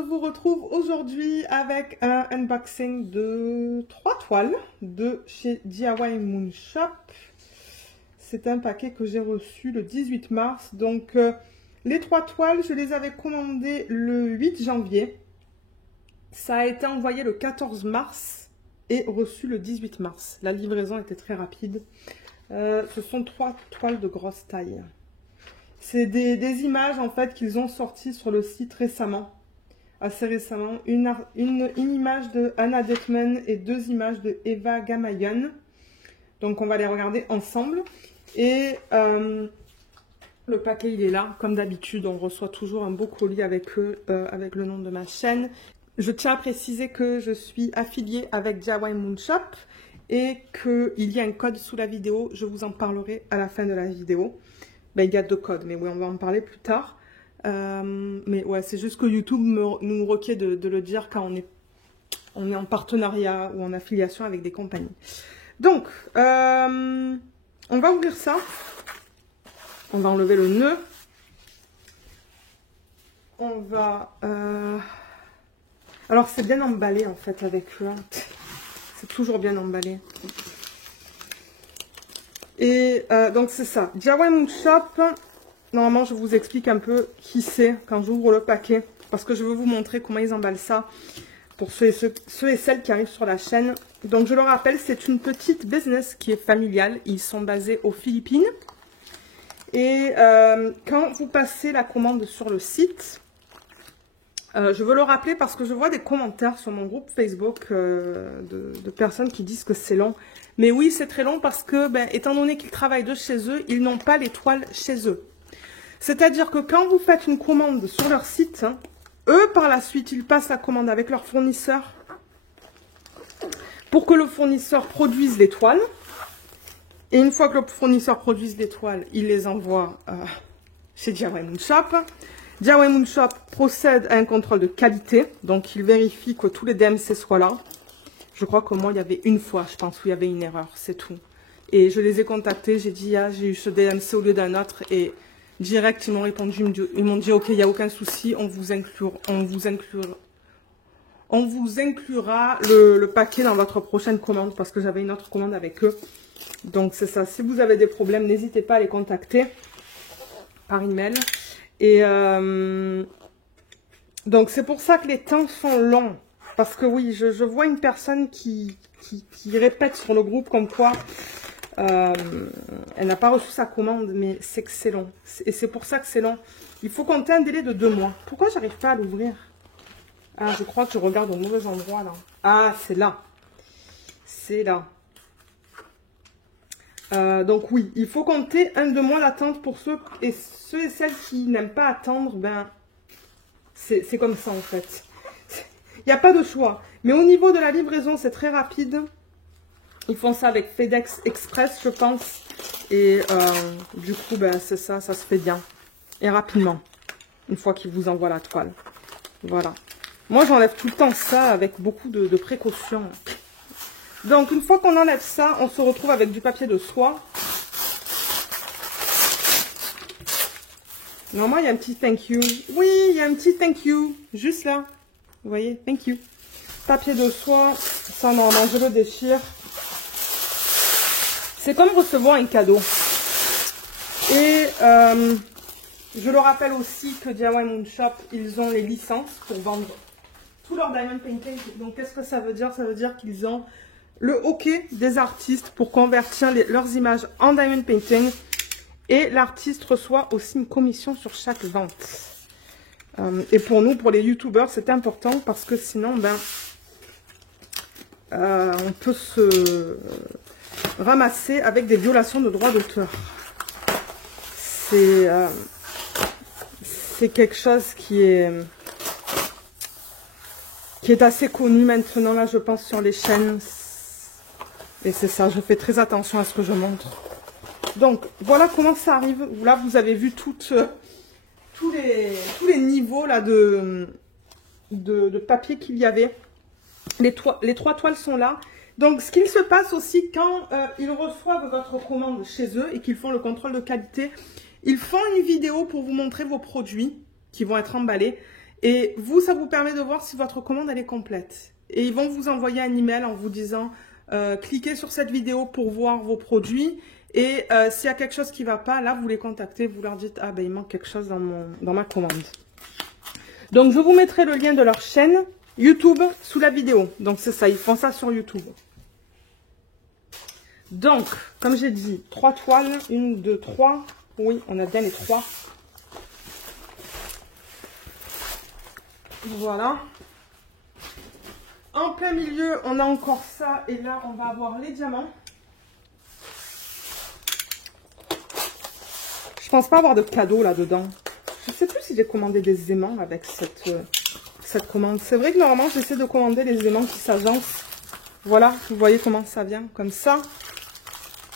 vous retrouve aujourd'hui avec un unboxing de 3 toiles de chez DIY Moon Shop. C'est un paquet que j'ai reçu le 18 mars. Donc les 3 toiles, je les avais commandées le 8 janvier. Ça a été envoyé le 14 mars et reçu le 18 mars. La livraison était très rapide. Ce sont 3 toiles de grosse taille. C'est des images en fait qu'ils ont sorties sur le site récemment, assez récemment. Une image de Anna Detman et 2 images de Eva Gamayan. Donc on va les regarder ensemble. Et le paquet il est là, comme d'habitude, on reçoit toujours un beau colis avec eux, avec le nom de ma chaîne. Je tiens à préciser que je suis affiliée avec DIY Moon Shop et qu'il y a un code sous la vidéo, je vous en parlerai à la fin de la vidéo. Ben, il y a 2 codes, mais oui, on va en parler plus tard. Mais ouais, c'est juste que YouTube nous requiert de le dire quand on est en partenariat ou en affiliation avec des compagnies. Donc, on va ouvrir ça. On va enlever le nœud. On va... Alors, c'est bien emballé en fait avec eux. C'est toujours bien emballé. Et donc c'est ça, DIY Moon Shop, normalement je vous explique un peu qui c'est quand j'ouvre le paquet, parce que je veux vous montrer comment ils emballent ça pour ceux et celles qui arrivent sur la chaîne. Donc je le rappelle, c'est une petite business qui est familiale, ils sont basés aux Philippines. Et quand vous passez la commande sur le site, je veux le rappeler parce que je vois des commentaires sur mon groupe Facebook de personnes qui disent que c'est long. Mais oui, c'est très long parce que, étant donné qu'ils travaillent de chez eux, ils n'ont pas les toiles chez eux. C'est-à-dire que quand vous faites une commande sur leur site, eux, par la suite, ils passent la commande avec leur fournisseur pour que le fournisseur produise les toiles. Et une fois que le fournisseur produise les toiles, il les envoie chez DIY Moon Shop. DIY Moon Shop procède à un contrôle de qualité, donc il vérifie que tous les DMC soient là. Je crois qu'au moins il y avait une fois, je pense, où il y avait une erreur, c'est tout. Et je les ai contactés, j'ai dit, ah, j'ai eu ce DMC au lieu d'un autre, et direct, ils m'ont répondu, ils m'ont dit, ok, il n'y a aucun souci, on vous inclura le paquet dans votre prochaine commande, parce que j'avais une autre commande avec eux. Donc c'est ça, si vous avez des problèmes, n'hésitez pas à les contacter par email. Et donc c'est pour ça que les temps sont longs. Parce que oui, je vois une personne qui répète sur le groupe comme quoi elle n'a pas reçu sa commande, mais c'est que c'est long. Et c'est pour ça que c'est long. Il faut compter un délai de 2 mois. Pourquoi j'arrive pas à l'ouvrir? Ah, je crois que je regarde au mauvais endroit là. Ah, c'est là. C'est là. Donc oui, il faut compter 1-2 mois d'attente pour ceux et celles qui n'aiment pas attendre, c'est comme ça en fait. Il n'y a pas de choix. Mais au niveau de la livraison, c'est très rapide. Ils font ça avec FedEx Express, je pense. Et du coup, c'est ça, ça se fait bien. Et rapidement. Une fois qu'ils vous envoient la toile. Voilà. Moi, j'enlève tout le temps ça avec beaucoup de précautions. Donc, une fois qu'on enlève ça, on se retrouve avec du papier de soie. Normalement, il y a un petit thank you. Oui, il y a un petit thank you. Juste là. Vous voyez, thank you. Papier de soie. Ça, normalement, je le déchire. C'est comme recevoir un cadeau. Et je le rappelle aussi que DIY Moon Shop, ils ont les licences pour vendre tout leur diamond painting. Donc, qu'est-ce que ça veut dire? Ça veut dire qu'ils ont le OK des artistes pour convertir leurs images en diamond painting. Et l'artiste reçoit aussi une commission sur chaque vente. Et pour nous, pour les youtubeurs, c'est important parce que sinon, on peut se ramasser avec des violations de droits d'auteur. C'est quelque chose qui est assez connu maintenant, là, je pense, sur les chaînes. Et c'est ça, je fais très attention à ce que je montre. Donc, voilà comment ça arrive. Là, vous avez vu tous les niveaux là, de papier qu'il y avait. Les 3 toiles sont là. Donc, ce qu'il se passe aussi quand ils reçoivent votre commande chez eux et qu'ils font le contrôle de qualité, ils font une vidéo pour vous montrer vos produits qui vont être emballés. Et vous, ça vous permet de voir si votre commande elle est complète. Et ils vont vous envoyer un email en vous disant cliquez sur cette vidéo pour voir vos produits. Et s'il y a quelque chose qui ne va pas, là, vous les contactez, vous leur dites ah ben il manque quelque chose dans ma commande. Donc, je vous mettrai le lien de leur chaîne YouTube sous la vidéo. Donc, c'est ça, ils font ça sur YouTube. Donc, comme j'ai dit, 3 toiles, 1, 2, 3. Oui, on a bien les 3. Voilà. En plein milieu, on a encore ça. Et là, on va avoir les diamants. Je pense pas avoir de cadeau là-dedans. Je sais plus si j'ai commandé des aimants avec cette commande. C'est vrai que normalement, j'essaie de commander les aimants qui s'agencent. Voilà, vous voyez comment ça vient, comme ça.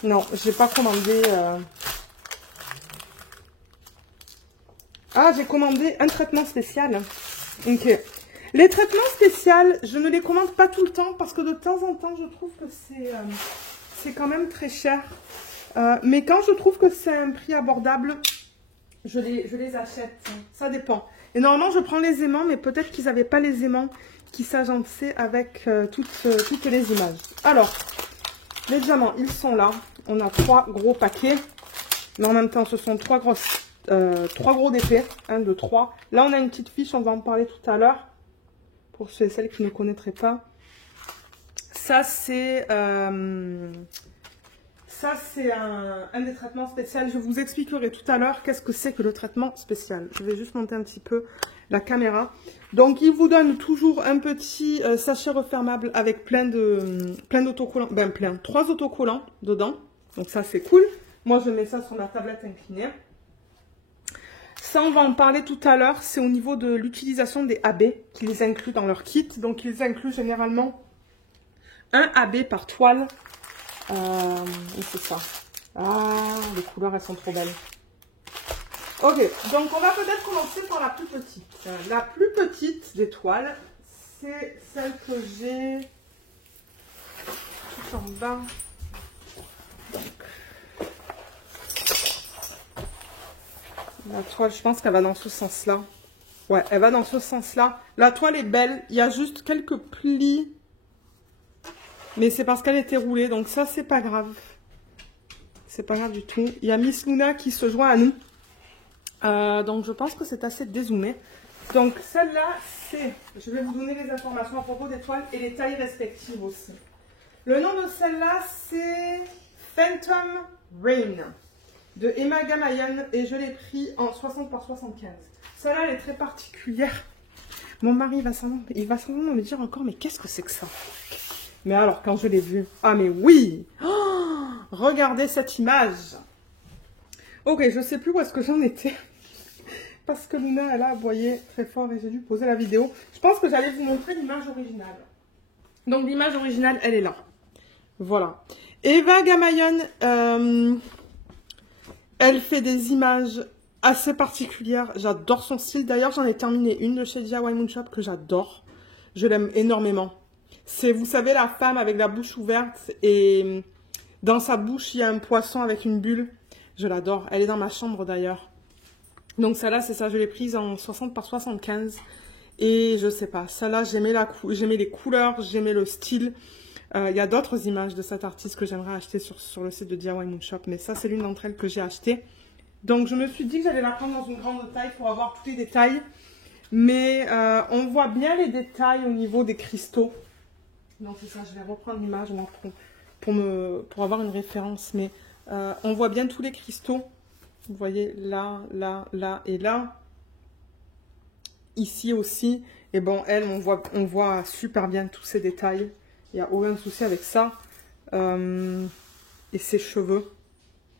Non, j'ai pas commandé... Ah, j'ai commandé un traitement spécial. Ok. Les traitements spéciaux, je ne les commande pas tout le temps parce que de temps en temps, je trouve que c'est quand même très cher. Mais quand je trouve que c'est un prix abordable, je les achète. Ça dépend. Et normalement, je prends les aimants, mais peut-être qu'ils n'avaient pas les aimants qui s'agençaient avec toutes les images. Alors, les diamants, ils sont là. On a 3 gros paquets. Mais en même temps, ce sont 3 gros d'épée. 1, 2, 3. Là, on a une petite fiche, on va en parler tout à l'heure. Pour ceux et celles qui ne connaîtraient pas. Ça, c'est un des traitements spéciaux. Je vous expliquerai tout à l'heure qu'est-ce que c'est que le traitement spécial. Je vais juste monter un petit peu la caméra. Donc, il vous donne toujours un petit sachet refermable avec plein d'autocollants. Ben, 3 autocollants dedans. Donc, ça, c'est cool. Moi, je mets ça sur ma tablette inclinée. Ça, on va en parler tout à l'heure. C'est au niveau de l'utilisation des AB qu'ils incluent dans leur kit. Donc, ils incluent généralement un AB par toile. C'est ça. Ah, les couleurs, elles sont trop belles. Ok, donc on va peut-être commencer par la plus petite. La plus petite des toiles, c'est celle que j'ai tout en bas. Donc, la toile, je pense qu'elle va dans ce sens-là. Ouais, elle va dans ce sens-là. La toile est belle. Il y a juste quelques plis. Mais c'est parce qu'elle était roulée. Donc ça, c'est pas grave. C'est pas grave du tout. Il y a Miss Luna qui se joint à nous. Donc je pense que c'est assez dézoomé. Donc celle-là, c'est... Je vais vous donner les informations à propos des toiles et les tailles respectives aussi. Le nom de celle-là, c'est Phantom Rain de Emma Gamayan et je l'ai pris en 60 par 75. Celle-là, elle est très particulière. Mon mari va sans me dire encore, mais qu'est-ce que c'est que ça? Mais alors, quand je l'ai vue, ah mais oui, oh, regardez cette image. Ok, je sais plus où est-ce que j'en étais. Parce que Luna, elle a aboyé très fort et j'ai dû poser la vidéo. Je pense que j'allais vous montrer l'image originale. Donc l'image originale, elle est là. Voilà. Eva Gamayan, elle fait des images assez particulières. J'adore son style. D'ailleurs, j'en ai terminé une de chez DIY Moon Shop que j'adore. Je l'aime énormément. C'est, vous savez, la femme avec la bouche ouverte et dans sa bouche, il y a un poisson avec une bulle. Je l'adore. Elle est dans ma chambre d'ailleurs. Donc celle-là, c'est ça. Je l'ai prise en 60 par 75. Et je sais pas. Celle-là, j'aimais les couleurs, j'aimais le style. Il y a d'autres images de cet artiste que j'aimerais acheter sur le site de DIY Moon Shop. Mais ça, c'est l'une d'entre elles que j'ai achetée. Donc, je me suis dit que j'allais la prendre dans une grande taille pour avoir tous les détails. Mais on voit bien les détails au niveau des cristaux. Donc, c'est ça. Je vais reprendre l'image pour avoir une référence. Mais on voit bien tous les cristaux. Vous voyez, là, là, là et là. Ici aussi. Et bon, elle, on voit super bien tous ces détails. Il n'y a aucun souci avec ça. Et ses cheveux.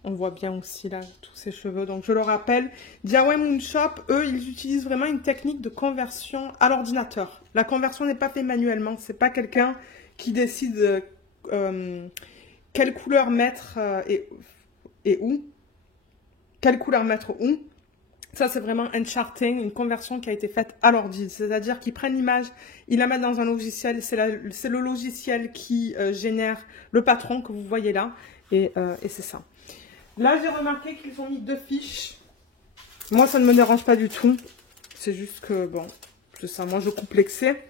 On voit bien aussi là tous ses cheveux. Donc je le rappelle, DIY Moon Shop, eux, ils utilisent vraiment une technique de conversion à l'ordinateur. La conversion n'est pas faite manuellement. C'est pas quelqu'un qui décide quelle couleur mettre et où. Quelle couleur mettre où. Ça, c'est vraiment un charting, une conversion qui a été faite à l'ordi. C'est-à-dire qu'ils prennent l'image, ils la mettent dans un logiciel. C'est le logiciel qui génère le patron que vous voyez là. Et c'est ça. Là, j'ai remarqué qu'ils ont mis 2 fiches. Moi, ça ne me dérange pas du tout. C'est juste que, bon, c'est ça, moi je coupe l'excès.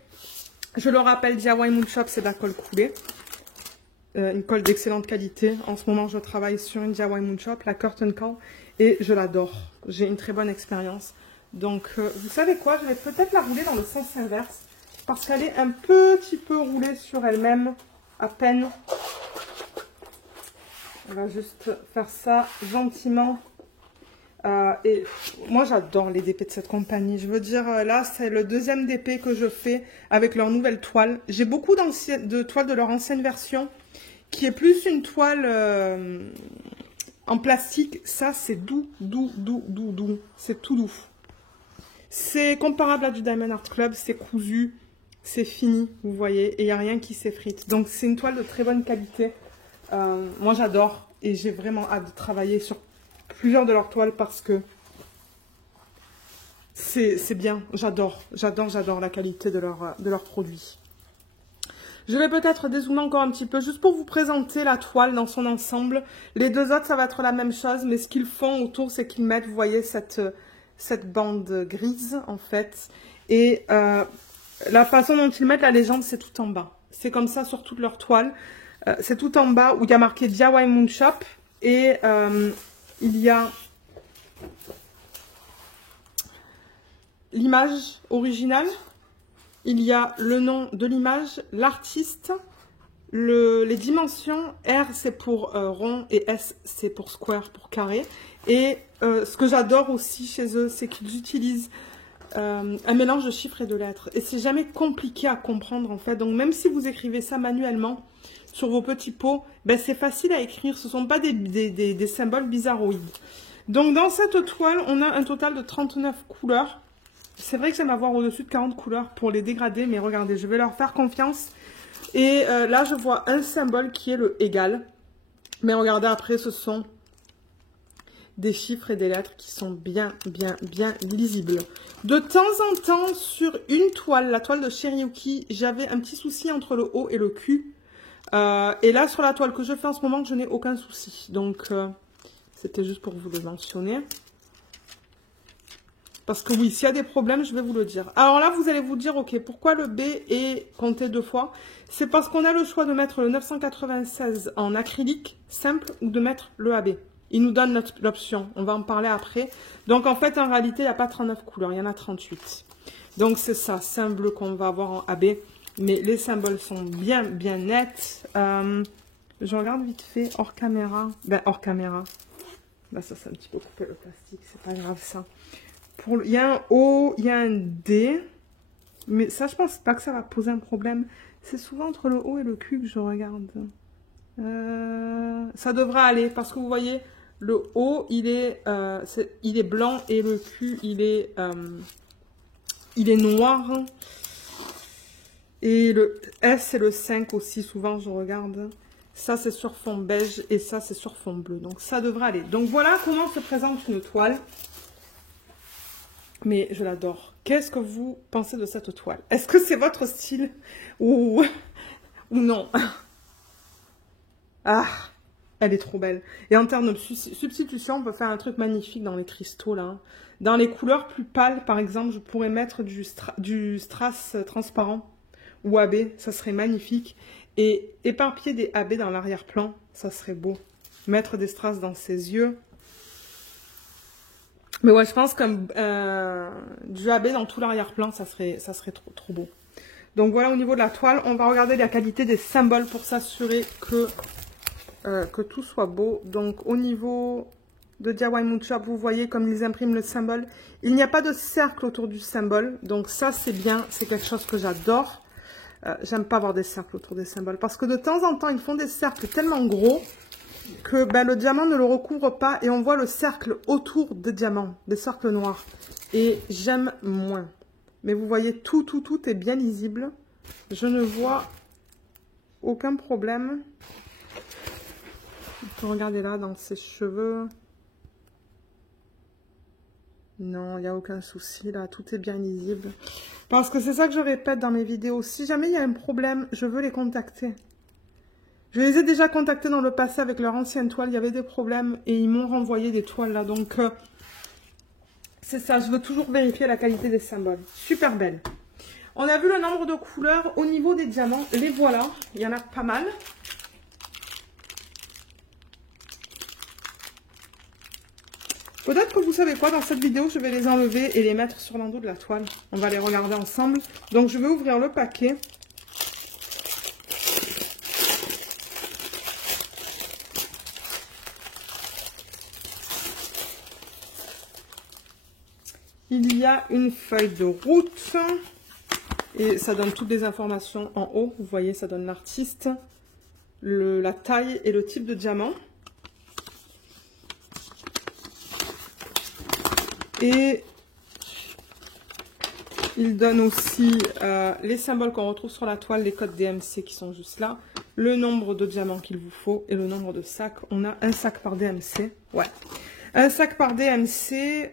Je le rappelle, DIY Moon Shop, c'est de la colle coulée. Une colle d'excellente qualité. En ce moment, je travaille sur une DIY Moon Shop, la Curtain Call, et je l'adore. J'ai une très bonne expérience. Donc, vous savez quoi? Je vais peut-être la rouler dans le sens inverse, parce qu'elle est un petit peu roulée sur elle-même, à peine. On va juste faire ça gentiment. Et moi, j'adore les DP de cette compagnie. Je veux dire, là, c'est le deuxième DP que je fais avec leur nouvelle toile. J'ai beaucoup de toiles de leur ancienne version, qui est plus une toile en plastique. Ça, c'est doux. C'est tout doux. C'est comparable à du Diamond Art Club. C'est cousu, c'est fini, vous voyez. Et il n'y a rien qui s'effrite. Donc, c'est une toile de très bonne qualité. Moi, j'adore. Et j'ai vraiment hâte de travailler sur plusieurs de leurs toiles parce que c'est bien. J'adore la qualité de leurs produits. Je vais peut-être dézoomer encore un petit peu juste pour vous présenter la toile dans son ensemble. Les deux autres, ça va être la même chose, mais ce qu'ils font autour, c'est qu'ils mettent, vous voyez, cette bande grise, en fait. Et la façon dont ils mettent la légende, c'est tout en bas. C'est comme ça sur toutes leurs toiles. C'est tout en bas où il y a marqué DIY Moon Shop. Et il y a l'image originale. Il y a le nom de l'image, l'artiste, les dimensions. R, c'est pour rond et S, c'est pour square, pour carré. Et ce que j'adore aussi chez eux, c'est qu'ils utilisent un mélange de chiffres et de lettres. Et c'est jamais compliqué à comprendre, en fait. Donc, même si vous écrivez ça manuellement sur vos petits pots, ben, c'est facile à écrire. Ce ne sont pas des symboles bizarroïdes. Donc, dans cette toile, on a un total de 39 couleurs. C'est vrai que j'aime avoir au-dessus de 40 couleurs pour les dégrader, mais regardez, je vais leur faire confiance. Et là, je vois un symbole qui est le égal. Mais regardez, après, ce sont des chiffres et des lettres qui sont bien lisibles. De temps en temps, sur une toile, la toile de Cherryuki, j'avais un petit souci entre le O et le Q. Et là, sur la toile que je fais en ce moment, je n'ai aucun souci. Donc, c'était juste pour vous le mentionner. Parce que oui, s'il y a des problèmes, je vais vous le dire. Alors là, vous allez vous dire, ok, pourquoi le B est compté 2 fois? C'est parce qu'on a le choix de mettre le 996 en acrylique simple ou de mettre le AB. Il nous donne l'option. On va en parler après. Donc, en fait, en réalité, il n'y a pas 39 couleurs. Il y en a 38. Donc, c'est ça. C'est un bleu qu'on va avoir en AB. Mais les symboles sont bien nets. Je regarde vite fait hors caméra. Ben, hors caméra. Là, ça, c'est un petit peu coupé le plastique. C'est pas grave, ça. Il y a un O, il y a un D. Mais ça, je pense pas que ça va poser un problème. C'est souvent entre le O et le Q que je regarde. Ça devrait aller. Parce que vous voyez, le O, il est blanc. Et le Q, il est noir. Et le S, c'est le 5 aussi. Souvent, je regarde. Ça, c'est sur fond beige. Et ça, c'est sur fond bleu. Donc, ça devrait aller. Donc, voilà comment se présente une toile. Mais je l'adore. Qu'est-ce que vous pensez de cette toile? Est-ce que c'est votre style ou non? Ah, elle est trop belle. Et en termes de substitution, on peut faire un truc magnifique dans les cristaux, là. Dans les couleurs plus pâles, par exemple, je pourrais mettre du strass transparent ou AB. Ça serait magnifique. Et éparpiller des AB dans l'arrière-plan, ça serait beau. Mettre des strass dans ses yeux. Mais ouais, je pense que du AB dans tout l'arrière-plan, ça serait trop beau. Donc voilà au niveau de la toile. On va regarder la qualité des symboles pour s'assurer que tout soit beau. Donc au niveau de DIY Moon Shop, vous voyez comme ils impriment le symbole. Il n'y a pas de cercle autour du symbole. Donc ça, c'est bien. C'est quelque chose que j'adore. J'aime pas avoir des cercles autour des symboles. Parce que de temps en temps, ils font des cercles tellement gros que ben, le diamant ne le recouvre pas et on voit le cercle autour des diamants, des cercles noirs. Et j'aime moins. Mais vous voyez, tout est bien lisible. Je ne vois aucun problème. Regardez là, dans ses cheveux. Non, il n'y a aucun souci là, tout est bien lisible. Parce que c'est ça que je répète dans mes vidéos. Si jamais il y a un problème, je veux les contacter. Je les ai déjà contactés dans le passé avec leur ancienne toile. Il y avait des problèmes et ils m'ont renvoyé des toiles là. Donc, C'est ça, je veux toujours vérifier la qualité des symboles. Super belle. On a vu le nombre de couleurs. Au niveau des diamants, les voilà. Il y en a pas mal. Peut-être que vous savez quoi, dans cette vidéo, je vais les enlever et les mettre sur l'endos de la toile. On va les regarder ensemble. Donc, je vais ouvrir le paquet. Il y a une feuille de route. Et ça donne toutes les informations en haut. Vous voyez, ça donne l'artiste, la taille et le type de diamant. Et il donne aussi les symboles qu'on retrouve sur la toile, les codes DMC qui sont juste là, le nombre de diamants qu'il vous faut et le nombre de sacs. On a un sac par DMC. Ouais, un sac par DMC.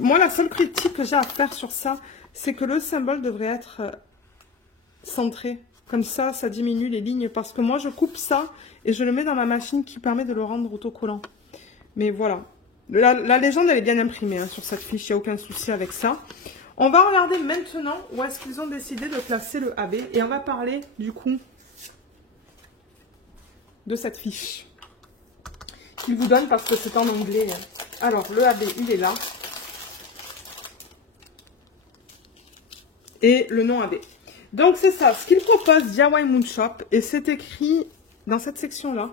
Moi, la seule critique que j'ai à faire sur ça, c'est que le symbole devrait être centré. Comme ça, ça diminue les lignes parce que moi, je coupe ça et je le mets dans ma machine qui permet de le rendre autocollant. Mais voilà. La légende, elle est bien imprimée hein, sur cette fiche, il n'y a aucun souci avec ça. On va regarder maintenant où est-ce qu'ils ont décidé de placer le AB et on va parler du coup de cette fiche qu'ils vous donnent parce que c'est en anglais. Alors, le AB, il est là. Et le nom AB. Donc, c'est ça, ce qu'il propose DIY Moon Shop et c'est écrit dans cette section-là.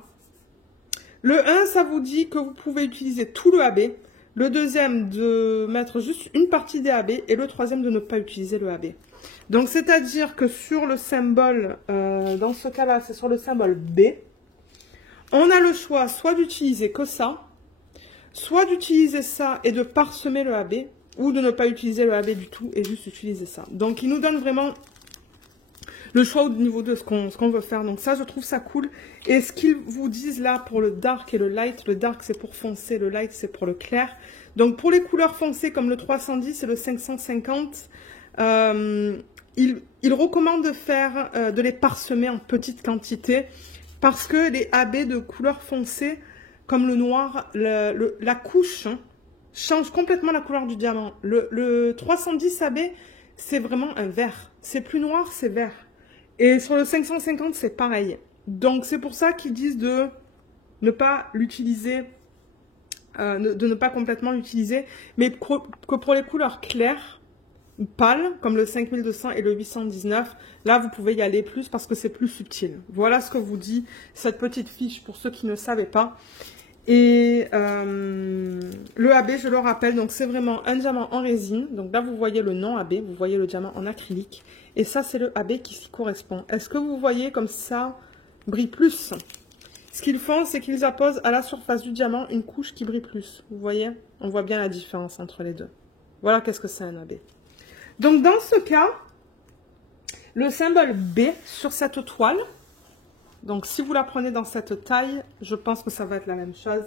Le 1, ça vous dit que vous pouvez utiliser tout le AB. Le deuxième, de mettre juste une partie des AB. Et le troisième, de ne pas utiliser le AB. Donc, c'est-à-dire que sur le symbole, dans ce cas-là, c'est sur le symbole B. On a le choix soit d'utiliser que ça, soit d'utiliser ça et de parsemer le AB, ou de ne pas utiliser le AB du tout et juste utiliser ça. Donc, il nous donne vraiment le choix au niveau de ce qu'on veut faire. Donc ça, je trouve ça cool. Et ce qu'ils vous disent là pour le dark et le light, le dark c'est pour foncé, le light c'est pour le clair. Donc pour les couleurs foncées comme le 310 et le 550, ils recommandent de les parsemer en petite quantité parce que les AB de couleur foncée, comme le noir, la couche change complètement la couleur du diamant. Le 310 AB, c'est vraiment un vert. C'est plus noir, c'est vert. Et sur le 550, c'est pareil. Donc, c'est pour ça qu'ils disent de ne pas l'utiliser, de ne pas complètement l'utiliser, mais que pour les couleurs claires, pâles, comme le 5200 et le 819, là, vous pouvez y aller plus parce que c'est plus subtil. Voilà ce que vous dit cette petite fiche pour ceux qui ne savaient pas. Et le AB, je le rappelle, donc c'est vraiment un diamant en résine. Donc là, vous voyez le non AB, vous voyez le diamant en acrylique. Et ça, c'est le AB qui s'y correspond. Est-ce que vous voyez comme ça brille plus? Ce qu'ils font, c'est qu'ils apposent à la surface du diamant une couche qui brille plus. Vous voyez? On voit bien la différence entre les deux. Voilà qu'est-ce que c'est un AB. Donc dans ce cas, le symbole B sur cette toile, donc si vous la prenez dans cette taille, je pense que ça va être la même chose.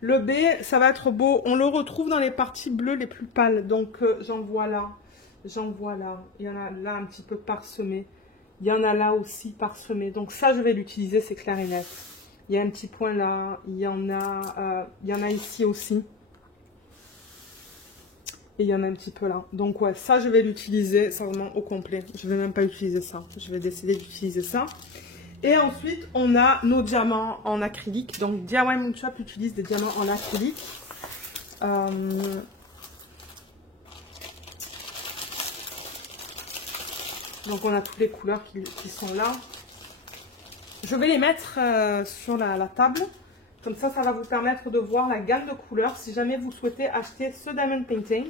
Le B, ça va être beau. On le retrouve dans les parties bleues les plus pâles. Donc j'en vois là. J'en vois là. Il y en a là un petit peu parsemé. Il y en a là aussi parsemé. Donc ça, je vais l'utiliser, c'est clair et net. Il y a un petit point là. Il y en a ici aussi. Et il y en a un petit peu là. Donc ouais, ça, je vais l'utiliser. C'est vraiment au complet. Je ne vais même pas utiliser ça. Je vais décider d'utiliser ça. Et ensuite, on a nos diamants en acrylique. Donc, DIY Moon Shop utilise des diamants en acrylique. Donc, on a toutes les couleurs qui sont là. Je vais les mettre sur la table. Comme ça, ça va vous permettre de voir la gamme de couleurs si jamais vous souhaitez acheter ce Diamond Painting.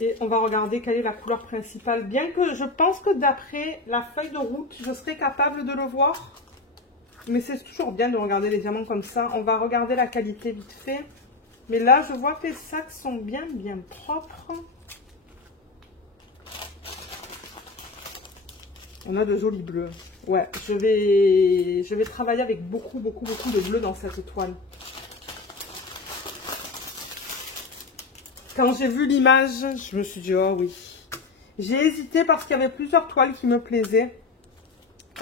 Et on va regarder quelle est la couleur principale. Bien que je pense que d'après la feuille de route, je serais capable de le voir. Mais c'est toujours bien de regarder les diamants comme ça. On va regarder la qualité vite fait. Mais là, je vois que les sacs sont bien propres. On a de jolis bleus. Ouais, je vais travailler avec beaucoup de bleu dans cette toile. Quand j'ai vu l'image, je me suis dit, oh oui. J'ai hésité parce qu'il y avait plusieurs toiles qui me plaisaient.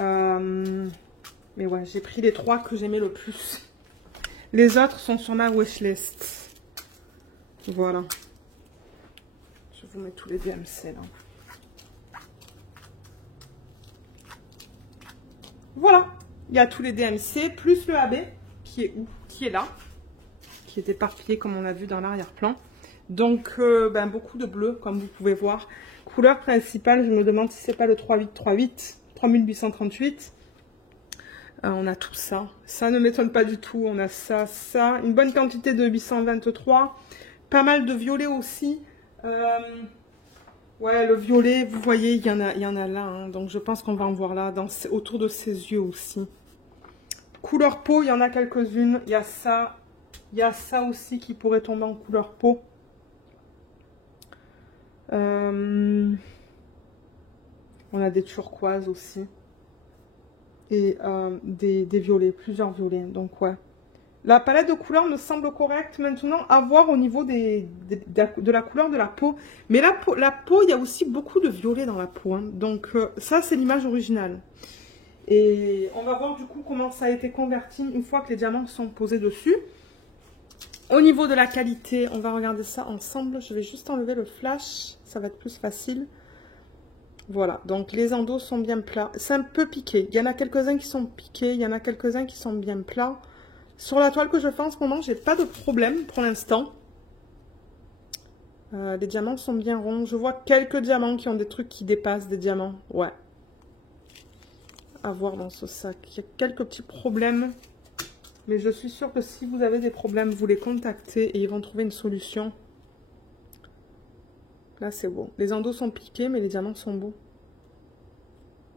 Mais ouais, j'ai pris les 3 que j'aimais le plus. Les autres sont sur ma wishlist. Voilà. Je vous mets tous les DMC là. Voilà. Il y a tous les DMC, plus le AB, qui est où? Qui est là. Qui est éparpillé comme on a vu dans l'arrière-plan. Donc, beaucoup de bleu, comme vous pouvez voir. Couleur principale, je me demande si c'est pas le 3838, 3838. On a tout ça. Ça ne m'étonne pas du tout. On a ça, ça. Une bonne quantité de 823. Pas mal de violet aussi. Ouais, le violet, vous voyez, il y en a là. Hein. Donc, je pense qu'on va en voir là, autour de ses yeux aussi. Couleur peau, il y en a quelques-unes. Il y a ça. Il y a ça aussi qui pourrait tomber en couleur peau. On a des turquoises aussi. Et des violets, plusieurs violets. Donc, ouais. La palette de couleurs me semble correcte. Maintenant, à voir au niveau de la couleur de la peau. Mais la peau, il y a aussi beaucoup de violet dans la peau. Hein. Donc, ça, c'est l'image originale. Et on va voir du coup comment ça a été converti une fois que les diamants sont posés dessus. Au niveau de la qualité, on va regarder ça ensemble. Je vais juste enlever le flash. Ça va être plus facile. Voilà, donc les endos sont bien plats. C'est un peu piqué. Il y en a quelques-uns qui sont piqués. Il y en a quelques-uns qui sont bien plats. Sur la toile que je fais en ce moment, j'ai pas de problème pour l'instant. Les diamants sont bien ronds. Je vois quelques diamants qui ont des trucs qui dépassent des diamants. Ouais. À voir dans ce sac. Il y a quelques petits problèmes. Mais je suis sûre que si vous avez des problèmes, vous les contactez et ils vont trouver une solution. Là, c'est beau. Les endos sont piqués, mais les diamants sont beaux.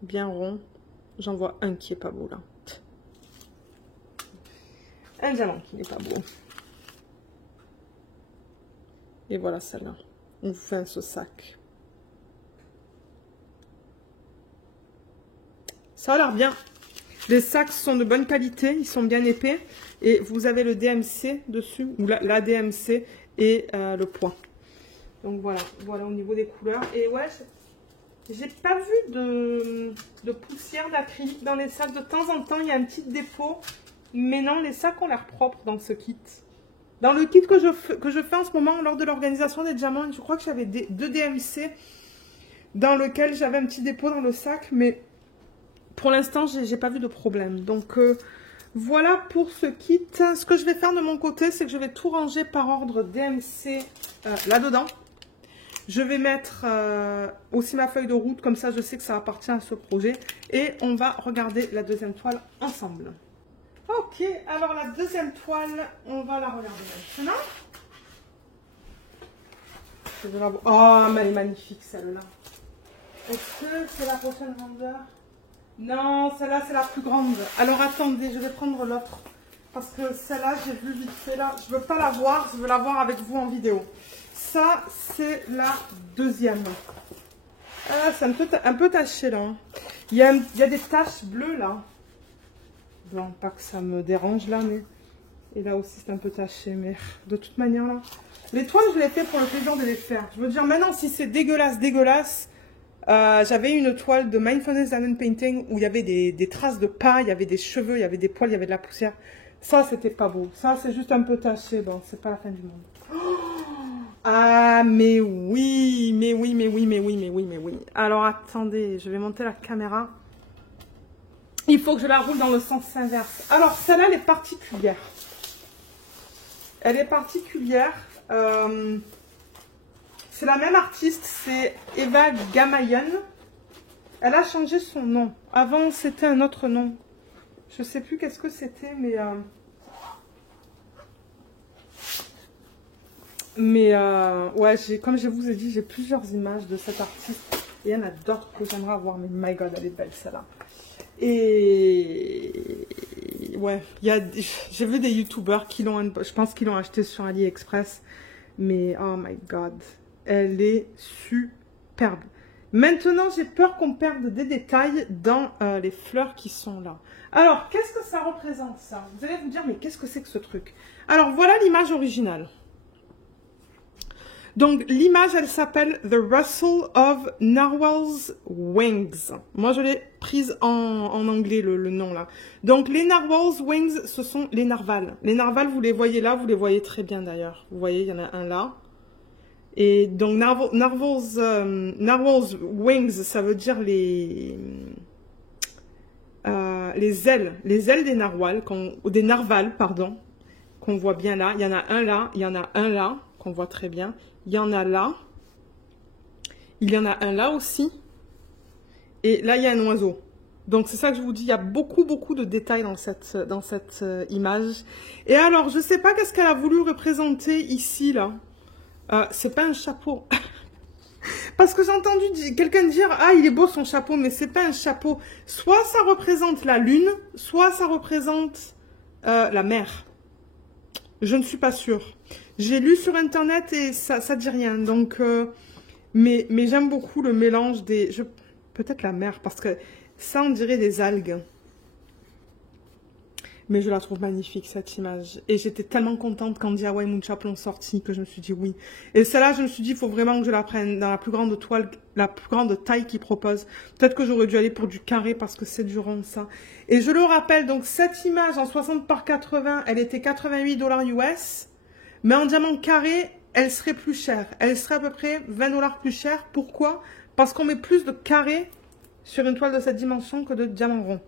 Bien ronds. J'en vois un qui est pas beau, là. Un diamant qui n'est pas beau. Et voilà celle-là. On vous fait un ce sac. Ça a l'air bien. Les sacs sont de bonne qualité. Ils sont bien épais. Et vous avez le DMC dessus. Ou la DMC et le poids. Donc voilà. Voilà au niveau des couleurs. Et ouais, j'ai pas vu de poussière d'acrylique dans les sacs. De temps en temps, il y a un petit dépôt. Mais non, les sacs ont l'air propres dans ce kit. Dans le kit que je fais en ce moment, lors de l'organisation des diamants, je crois que j'avais deux DMC dans lequel j'avais un petit dépôt dans le sac. Mais pour l'instant, j'ai pas vu de problème. Donc voilà pour ce kit. Ce que je vais faire de mon côté, c'est que je vais tout ranger par ordre DMC là-dedans. Je vais mettre aussi ma feuille de route, comme ça je sais que ça appartient à ce projet. Et on va regarder la deuxième toile ensemble. Ok, alors la deuxième toile, on va la regarder maintenant. Je vais la voir. Oh, mais elle est magnifique celle-là. Est-ce que c'est la prochaine grandeur? Non, celle-là c'est la plus grande. Alors attendez, je vais prendre l'autre. Parce que celle-là, j'ai vu vite fait là. Je ne veux pas la voir, je veux la voir avec vous en vidéo. Ça, c'est la deuxième. Ah, c'est un peu taché là. Il y a des taches bleues là. Bon, pas que ça me dérange là, mais... Et là aussi, c'est un peu taché, mais de toute manière là... Les toiles, je les fais pour le plaisir de les faire. Je veux dire, maintenant, si c'est dégueulasse... j'avais une toile de Mindfulness Diamond Painting où il y avait des traces de pas, il y avait des cheveux, il y avait des poils, il y avait de la poussière. Ça, c'était pas beau. Ça, c'est juste un peu taché. Bon, c'est pas la fin du monde. Oh, ah, mais oui, mais oui, mais oui, mais oui, mais oui, mais oui. Alors, attendez, je vais monter la caméra. Il faut que je la roule dans le sens inverse. Alors, celle-là, elle est particulière. Elle est particulière. C'est la même artiste, c'est Eva Gamayan. Elle a changé son nom. Avant, c'était un autre nom. Je sais plus qu'est-ce que c'était, mais ouais, comme je vous ai dit, j'ai plusieurs images de cette artiste. Et il y en a d'autres que j'aimerais avoir, mais my god, elle est belle celle-là. Et ouais, j'ai vu des youtubeurs qui l'ont, je pense qu'ils l'ont acheté sur AliExpress. Mais oh my god, elle est superbe. Maintenant, j'ai peur qu'on perde des détails dans les fleurs qui sont là. Alors, qu'est-ce que ça représente ça? Vous allez vous dire, mais qu'est-ce que c'est que ce truc? Alors, voilà l'image originale. Donc, l'image, elle s'appelle The Rustle of Narwhal's Wings. Moi, je l'ai prise en anglais, le nom, là. Donc, les Narwhal's Wings, ce sont les narvals. Les narvals, vous les voyez là, vous les voyez très bien, d'ailleurs. Vous voyez, il y en a un là. Et donc, Narwhal's Wings, ça veut dire les ailes des narwhals, des narvals, pardon, qu'on voit bien là. Il y en a un là, il y en a un là, qu'on voit très bien. Il y en a là. Il y en a un là aussi. Et là, il y a un oiseau. Donc, c'est ça que je vous dis. Il y a beaucoup, beaucoup de détails dans cette image. Et alors, je ne sais pas qu'est-ce qu'elle a voulu représenter ici, là. C'est pas un chapeau. Parce que j'ai entendu quelqu'un dire « Ah, il est beau son chapeau », mais c'est pas un chapeau. Soit ça représente la lune, soit ça représente la mer. Je ne suis pas sûre. J'ai lu sur Internet et ça dit rien. Donc, mais j'aime beaucoup le mélange des... Peut-être la mer, parce que ça, on dirait des algues. Mais je la trouve magnifique, cette image. Et j'étais tellement contente quand DIY Moonshop l'ont sorti que je me suis dit oui. Et celle-là, je me suis dit, il faut vraiment que je la prenne dans la plus grande toile, la plus grande taille qu'ils proposent. Peut-être que j'aurais dû aller pour du carré parce que c'est du rond, ça. Et je le rappelle, donc cette image en 60 par 80, elle était 88 $ US. Mais en diamant carré, elle serait plus chère. Elle serait à peu près 20 $ plus chère. Pourquoi? Parce qu'on met plus de carré sur une toile de cette dimension que de diamants ronds.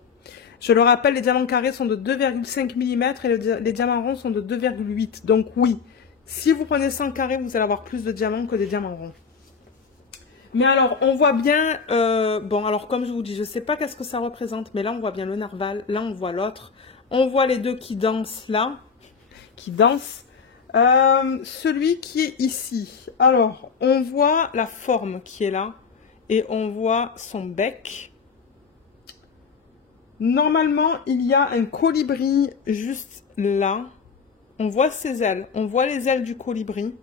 Je le rappelle, les diamants carrés sont de 2,5 mm et les diamants ronds sont de 2,8. Donc oui, si vous prenez 100 carrés, vous allez avoir plus de diamants que des diamants ronds. Mais alors, on voit bien... bon, alors comme je vous dis, je ne sais pas qu'est-ce que ça représente, mais là, on voit bien le narval. Là, on voit l'autre. On voit les deux qui dansent là. Qui dansent. Celui qui est ici. Alors, on voit la forme qui est là. Et on voit son bec. Normalement, il y a un colibri juste là. On voit ses ailes. On voit les ailes du colibri.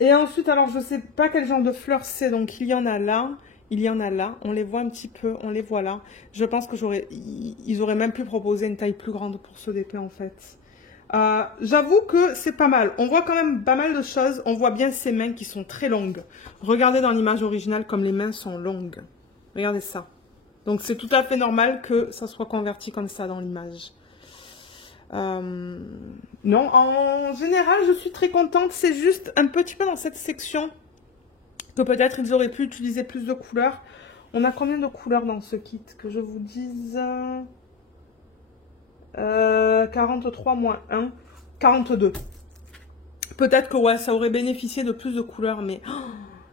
Et ensuite, alors je ne sais pas quel genre de fleurs c'est. Donc, il y en a là. Il y en a là. On les voit un petit peu. On les voit là. Je pense que ils auraient même pu proposer une taille plus grande pour ce DP en fait. J'avoue que c'est pas mal. On voit quand même pas mal de choses. On voit bien ses mains qui sont très longues. Regardez dans l'image originale comme les mains sont longues. Regardez ça. Donc c'est tout à fait normal que ça soit converti comme ça dans l'image. Non, en général, je suis très contente. C'est juste un petit peu dans cette section que peut-être ils auraient pu utiliser plus de couleurs. On a combien de couleurs dans ce kit? Que je vous dise... 43 moins 1, 42. Peut-être que ouais, ça aurait bénéficié de plus de couleurs, mais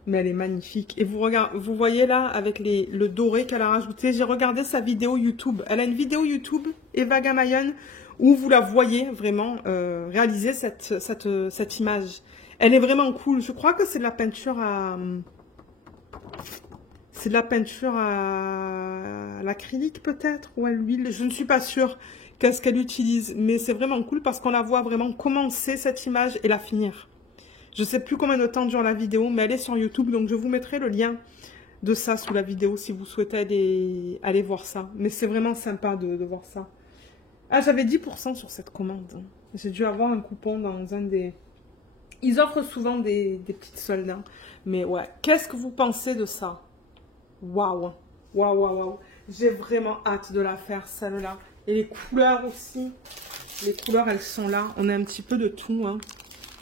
elle est magnifique. Et vous voyez là, avec le doré qu'elle a rajouté, j'ai regardé sa vidéo YouTube. Elle a une vidéo YouTube, Eva Gamayan, où vous la voyez vraiment réaliser cette image. Elle est vraiment cool. Je crois que c'est de la peinture à... C'est de la peinture à l'acrylique peut-être, ou à l'huile, je ne suis pas sûre. Qu'est-ce qu'elle utilise, mais c'est vraiment cool parce qu'on la voit vraiment commencer cette image et la finir. Je ne sais plus combien de temps dure la vidéo, mais elle est sur YouTube, donc je vous mettrai le lien de ça sous la vidéo si vous souhaitez aller voir ça. Mais c'est vraiment sympa de voir ça. Ah, j'avais 10% sur cette commande. J'ai dû avoir un coupon dans un des... Ils offrent souvent des petites soldes, hein. Mais ouais, qu'est-ce que vous pensez de ça? Waouh, waouh, waouh, waouh. J'ai vraiment hâte de la faire, celle-là. Et les couleurs aussi. Les couleurs, elles sont là. On a un petit peu de tout, hein.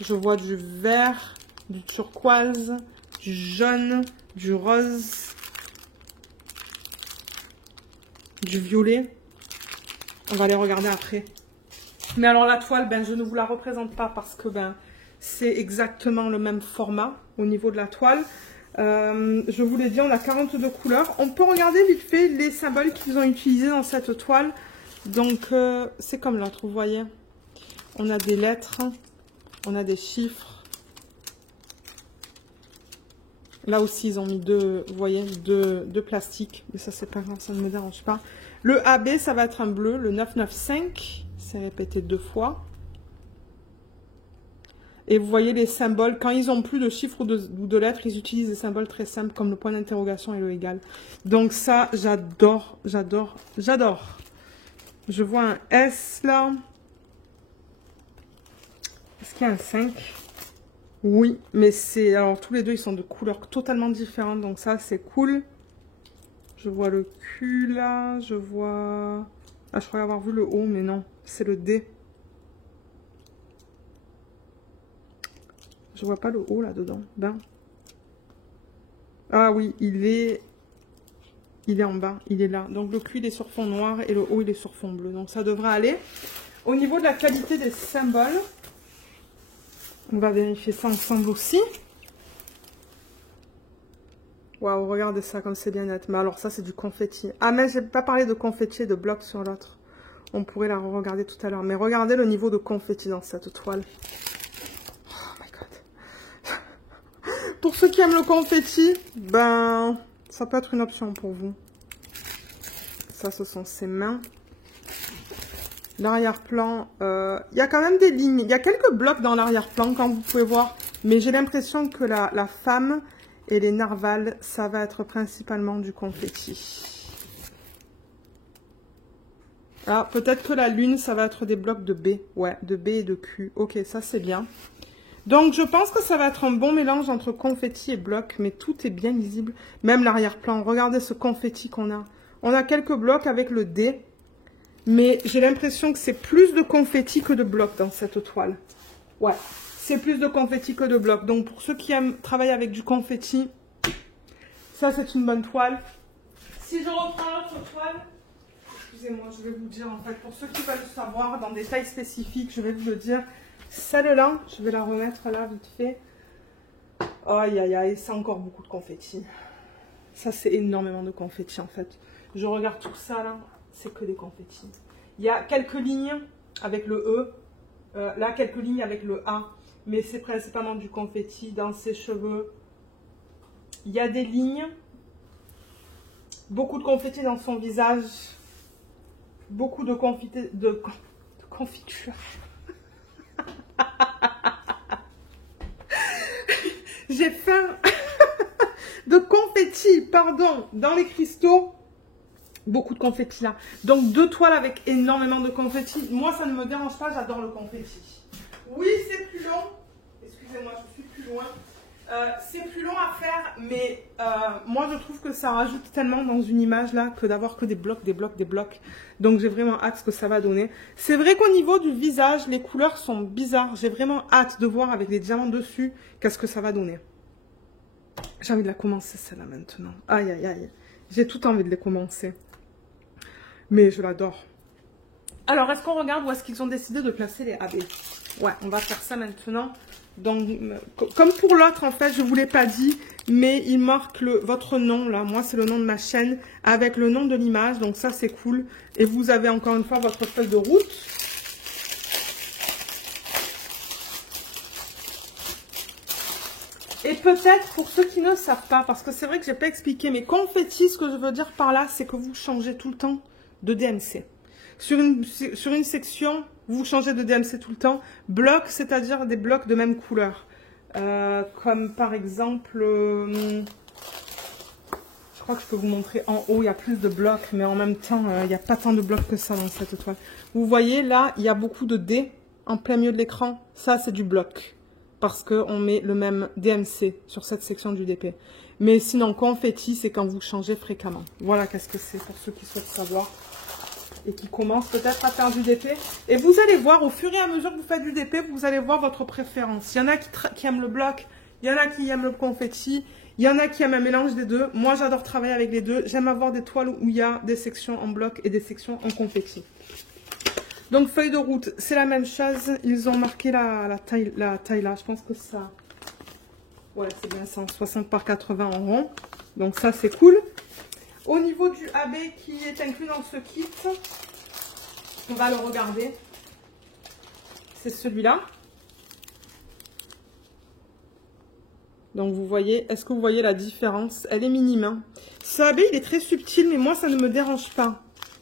Je vois du vert, du turquoise, du jaune, du rose, du violet. On va les regarder après. Mais alors la toile, ben, je ne vous la représente pas parce que ben, c'est exactement le même format au niveau de la toile. Je vous l'ai dit, on a 42 couleurs. On peut regarder vite fait les symboles qu'ils ont utilisés dans cette toile. Donc, c'est comme l'autre, vous voyez. On a des lettres, on a des chiffres. Là aussi, ils ont mis deux, vous voyez, deux plastiques. Mais ça, c'est pas grave, ça ne me dérange pas. Le AB, ça va être un bleu. Le 995, c'est répété 2 fois. Et vous voyez les symboles, quand ils n'ont plus de chiffres ou de lettres, ils utilisent des symboles très simples comme le point d'interrogation et le égal. Donc ça, j'adore, j'adore, j'adore. Je vois un S là. Est-ce qu'il y a un 5? Oui, mais c'est... Alors, tous les deux, ils sont de couleurs totalement différentes. Donc ça, c'est cool. Je vois le cul, là. Je vois... Ah, je croyais avoir vu le haut, mais non. C'est le D. Je vois pas le haut, là-dedans. Ben. Ah oui, il est en bas. Il est là. Donc, le cul, il est sur fond noir et le haut, il est sur fond bleu. Donc, ça devrait aller. Au niveau de la qualité des symboles, on va vérifier ça ensemble aussi. Waouh, regardez ça comme c'est bien net. Mais alors ça, c'est du confetti. Ah, mais j'ai pas parlé de confetti et de bloc sur l'autre. On pourrait la regarder tout à l'heure. Mais regardez le niveau de confetti dans cette toile. Oh my god. Pour ceux qui aiment le confetti, ben, ça peut être une option pour vous. Ça, ce sont ses mains. L'arrière-plan, il y a quand même des lignes. Il y a quelques blocs dans l'arrière-plan, comme vous pouvez voir. Mais j'ai l'impression que la femme et les narvals, ça va être principalement du confetti. Ah, peut-être que la lune, ça va être des blocs de B. Ouais, de B et de Q. Ok, ça c'est bien. Donc, je pense que ça va être un bon mélange entre confetti et bloc. Mais tout est bien lisible. Même l'arrière-plan. Regardez ce confetti qu'on a. On a quelques blocs avec le D. Mais j'ai l'impression que c'est plus de confetti que de blocs dans cette toile. Ouais, c'est plus de confetti que de blocs. Donc, pour ceux qui aiment travailler avec du confetti, ça, c'est une bonne toile. Si je reprends l'autre toile, excusez-moi, je vais vous dire, en fait, pour ceux qui veulent savoir dans des tailles spécifiques, je vais vous le dire. Celle-là, je vais la remettre là, vite fait. Aïe, aïe, aïe, c'est encore beaucoup de confetti. Ça, c'est énormément de confetti, en fait. Je regarde tout ça, là, c'est que des confettis. Il y a quelques lignes avec le E. Là, quelques lignes avec le A. Mais c'est principalement du confetti dans ses cheveux. Il y a des lignes. Beaucoup de confetti dans son visage. Beaucoup de confiture. J'ai faim. De confetti, pardon, dans les cristaux. Beaucoup de confetti là. Donc 2 toiles avec énormément de confetti. Moi, ça ne me dérange pas, j'adore le confetti. Oui, c'est plus long. Excusez-moi, je suis plus loin. C'est plus long à faire, mais moi, je trouve que ça rajoute tellement dans une image là que d'avoir que des blocs, des blocs, des blocs. Donc, j'ai vraiment hâte ce que ça va donner. C'est vrai qu'au niveau du visage, les couleurs sont bizarres. J'ai vraiment hâte de voir avec les diamants dessus qu'est-ce que ça va donner. J'ai envie de la commencer celle-là maintenant. Aïe, aïe, aïe. J'ai tout envie de les commencer. Mais je l'adore. Alors, est-ce qu'on regarde où est-ce qu'ils ont décidé de placer les AB? Ouais, on va faire ça maintenant. Donc, comme pour l'autre, en fait, je ne vous l'ai pas dit, mais il marque votre nom, là. Moi, c'est le nom de ma chaîne, avec le nom de l'image. Donc, ça, c'est cool. Et vous avez encore une fois votre feuille de route. Et peut-être, pour ceux qui ne savent pas, parce que c'est vrai que je n'ai pas expliqué, mais confetti, ce que je veux dire par là, c'est que vous changez tout le temps de DMC. Sur une section, vous changez de DMC tout le temps. Blocs, c'est-à-dire des blocs de même couleur. Comme par exemple, je crois que je peux vous montrer en haut, il y a plus de blocs, mais en même temps, il n'y a pas tant de blocs que ça dans cette toile. Vous voyez, là, il y a beaucoup de D en plein milieu de l'écran. Ça, c'est du bloc, parce qu'on met le même DMC sur cette section du DP. Mais sinon, confetti, c'est quand vous changez fréquemment. Voilà qu'est-ce que c'est pour ceux qui souhaitent savoir. Et qui commencent peut-être à faire du DP. Et vous allez voir, au fur et à mesure que vous faites du DP, vous allez voir votre préférence. Il y en a qui aiment le bloc, il y en a qui aiment le confetti, il y en a qui aiment un mélange des deux. Moi, j'adore travailler avec les deux. J'aime avoir des toiles où il y a des sections en bloc et des sections en confetti. Donc, feuille de route, c'est la même chose. Ils ont marqué la taille là. Je pense que ça... Ouais, c'est bien ça, 60 par 80 en rond. Donc, ça, c'est cool. Au niveau du AB qui est inclus dans ce kit, on va le regarder. C'est celui-là. Donc vous voyez, est-ce que vous voyez la différence? Elle est minime. Hein. Ce AB, il est très subtil, mais moi, ça ne me dérange pas.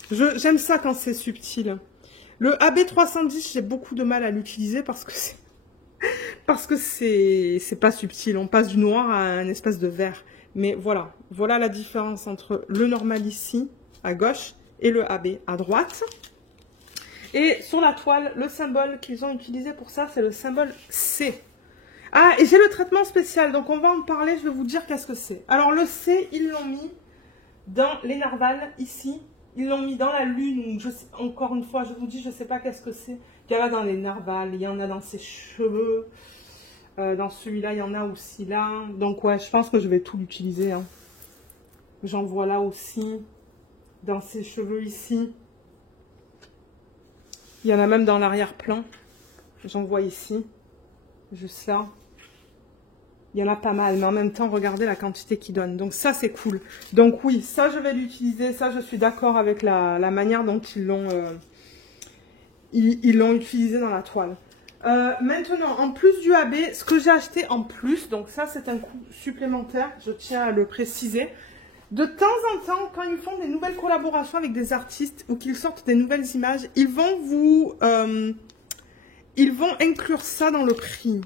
J'aime ça quand c'est subtil. Le AB 310, j'ai beaucoup de mal à l'utiliser parce que c'est pas subtil. On passe du noir à un espèce de vert. Mais voilà, voilà la différence entre le normal ici, à gauche, et le AB à droite. Et sur la toile, le symbole qu'ils ont utilisé pour ça, c'est le symbole C. Ah, et j'ai le traitement spécial, donc on va en parler, je vais vous dire qu'est-ce que c'est. Alors le C, ils l'ont mis dans les narvals, ici. Ils l'ont mis dans la lune, encore une fois, je vous dis, je ne sais pas qu'est-ce que c'est. Il y en a dans les narvals, il y en a dans ses cheveux. Dans celui-là, il y en a aussi là. Donc ouais, je pense que je vais tout l'utiliser. Hein. J'en vois là aussi. Dans ses cheveux ici. Il y en a même dans l'arrière-plan. J'en vois ici. Juste là. Il y en a pas mal. Mais en même temps, regardez la quantité qu'il donne. Donc ça, c'est cool. Donc oui, ça, je vais l'utiliser. Ça, je suis d'accord avec la manière dont ils l'ont utilisé dans la toile. Maintenant, en plus du AB, ce que j'ai acheté en plus, donc ça, c'est un coût supplémentaire. Je tiens à le préciser. De temps en temps, quand ils font des nouvelles collaborations avec des artistes ou qu'ils sortent des nouvelles images, ils vont inclure ça dans le prix.